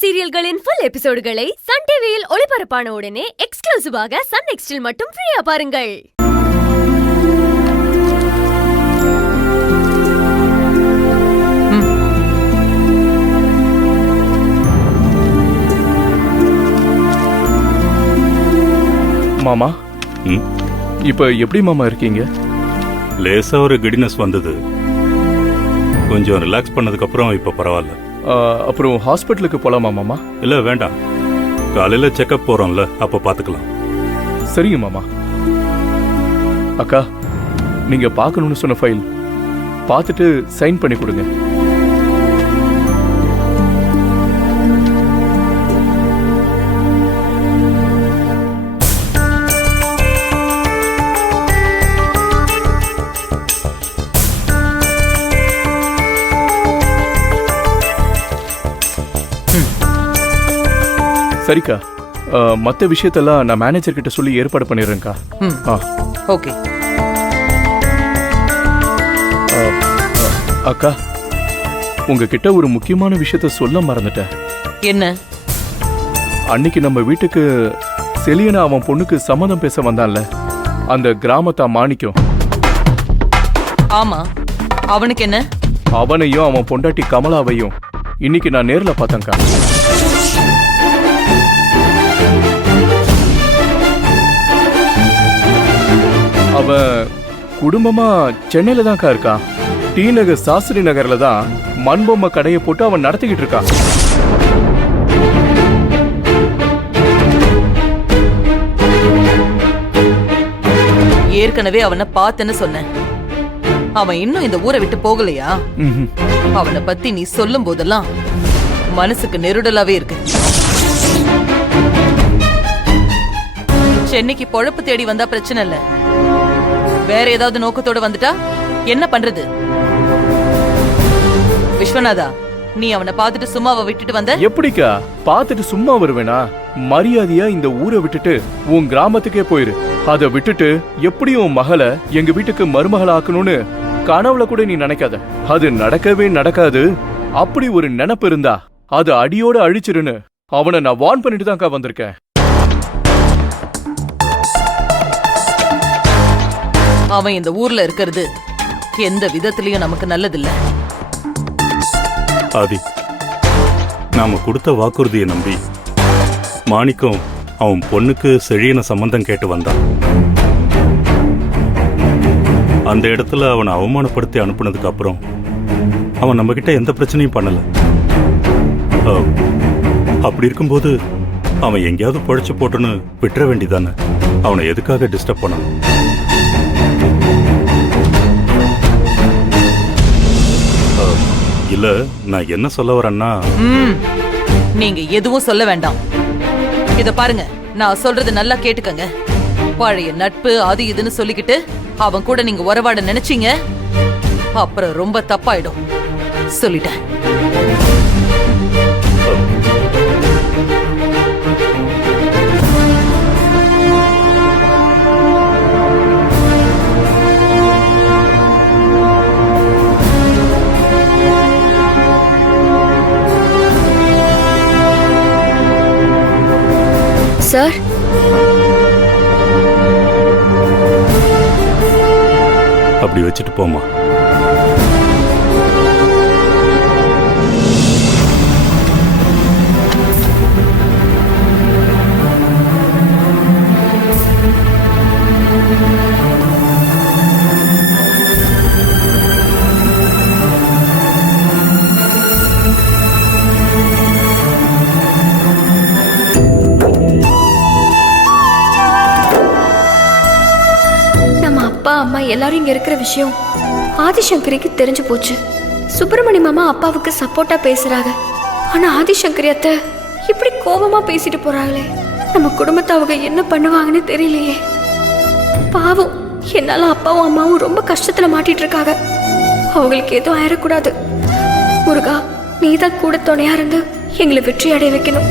சீரியல்களின் full எபிசோடுகளை Sun டிவியில் ஒளிபரப்பான உடனே எக்ஸ்க்ளூசிவாக சன் நெக்ஸ்டில் மட்டும் ஃப்ரீயா பாருங்கள். மாமா, இப்ப எப்படி மாமா இருக்கீங்க? லேசா ஒரு கிடினஸ் வந்தது. கொஞ்சம் ரிலாக்ஸ் பண்ணதுக்கு அப்புறம் இப்ப பரவாயில்ல. அப்புறம் ஹாஸ்பிட்டலுக்கு போலாமா மாமா? இல்ல வேண்டாம், காலையில செக்அப் போறோம்ல, அப்ப பாத்துக்கலாம். சரிங்க மாமா. அக்கா, நீங்க பார்க்கணும்னு சொன்ன ஃபைல் பார்த்துட்டு சைன் பண்ணி கொடுங்க. சரிக்கா, மற்ற விஷயத்தெல்லாம் நான் மேனேஜர் கிட்ட சொல்லி ஏற்பாடு பண்ணிடுறேன்க்கா. ஓகே. அக்கா, உங்ககிட்ட ஒரு முக்கியமான விஷயத்த சொல்ல மறந்துட்டேன். என்ன? அன்னைக்கு நம்ம வீட்டுக்கு செலியனா அவன் பொண்ணுக்கு சம்மதம் பேச வந்தான்ல, அந்த கிராமத்தா மாணிக்கம். ஆமா, அவனுக்கு என்ன? அவனையும் அவன் பொண்டாட்டி கமலாவையும் இன்னைக்கு நான் நேர்ல பார்த்தேன்க்கா. அவன் குடும்பமா சென்னையில தான்க்கா இருக்கான். டி நகர் சாஸ்திரி நகர்ல தான் மண்பொம்மை கடையை போட்டு அவன் நடத்திக்கிட்டு இருக்கான். ஏற்கனவே அவனை பார்த்தேன்னு சொன்னேன். அவன் இன்னும் இந்த ஊரை விட்டு போகலையா? அவனை பத்தி நீ சொல்லும் போதெல்லாம் மனசுக்கு நெருடலாவே இருக்கு. சென்னைக்கு பொழப்பு தேடி வந்தா பிரச்சனை இல்ல, வேற ஏதாவது நோக்கத்தோட வந்துட்டா என்ன பண்றது? விஸ்வநாதா, நீ அவனை பார்த்துட்டு சும்மாவை விட்டுட்டு வந்த? எப்படிக்கா பார்த்துட்டு சும்மா வருவேனா? மரியாதையா இந்த ஊரை விட்டுட்டு உன் கிராமத்துக்கே போயிரு. அதை விட்டுட்டு எப்படியும் உன் மகளை எங்க வீட்டுக்கு மருமகள் ஆக்கணும்னு கனவுல கூட நீ நினைக்காத. அது நடக்கவே நடக்காது. அப்படி ஒரு நினைப்பு இருந்தா அது அடியோட அழிச்சிருன்னு அவனை நான் வார்ன் பண்ணிட்டு தான்க்கா வந்திருக்கேன். அவன் இந்த ஊர்ல இருக்கிறது எந்த விதத்திலயும் நமக்கு நல்லதில்ல. ஆதி, நாம கொடுத்த வாக்குறுதியை நம்பி மாணிக்கம் அவன் பொண்ணுக்கு செழியன சம்பந்தம் கேட்டு வந்தான். அந்த இடத்துல அவனை அவமானப்படுத்தி அனுப்புனதுக்கு அப்புறம் அவன் நம்ம கிட்ட எந்த பிரச்சனையும் பண்ணல. அப்படி இருக்கும்போது அவன் எங்கேயாவது பொழைச்சு போட்டுன்னு விட்டுற வேண்டிதானே. அவனை எதுக்காக டிஸ்டர்ப் பண்ணணும்? இல்ல, நான் என்ன சொல்ல வரேன்னா, நீங்க எதுவும் சொல்ல வேண்டாம். இத பாருங்க, நான் சொல்றது நல்லா கேட்டுக்கங்க. பழைய நட்பு அது இதுன்னு சொல்லிக்கிட்டு அவன் கூட நீங்க உறவாட நினைச்சீங்க, அப்புறம் ரொம்ப தப்பாயிடும். சொல்லிட்டேன். சார், அப்படி வச்சுட்டு போமா. அம்மா எல்லாரும் இங்க இருக்கிற விஷயம் ஆதிசங்கரிக்கு தெரிஞ்சு போச்சு. சுப்பிரமணி மாமா அப்பாவுக்கு சப்போர்ட்டா பேசுறாங்க. ஆனா ஆதிசங்கரி அத்தை இப்படி கோபமா பேசிட்டு போறாங்களே, நம்ம குடும்பத்தை அவங்க என்ன பண்ணுவாங்கன்னு தெரியலையே. பாவம், என்னால அப்பாவும் அம்மாவும் ரொம்ப கஷ்டத்துல மாட்டிட்டு இருக்காங்க. அவங்களுக்கு எதுவும் ஆயிடக்கூடாது. முருகா, நீதான் கூட துணையா இருந்து எங்களை வெற்றி அடைய வைக்கணும்.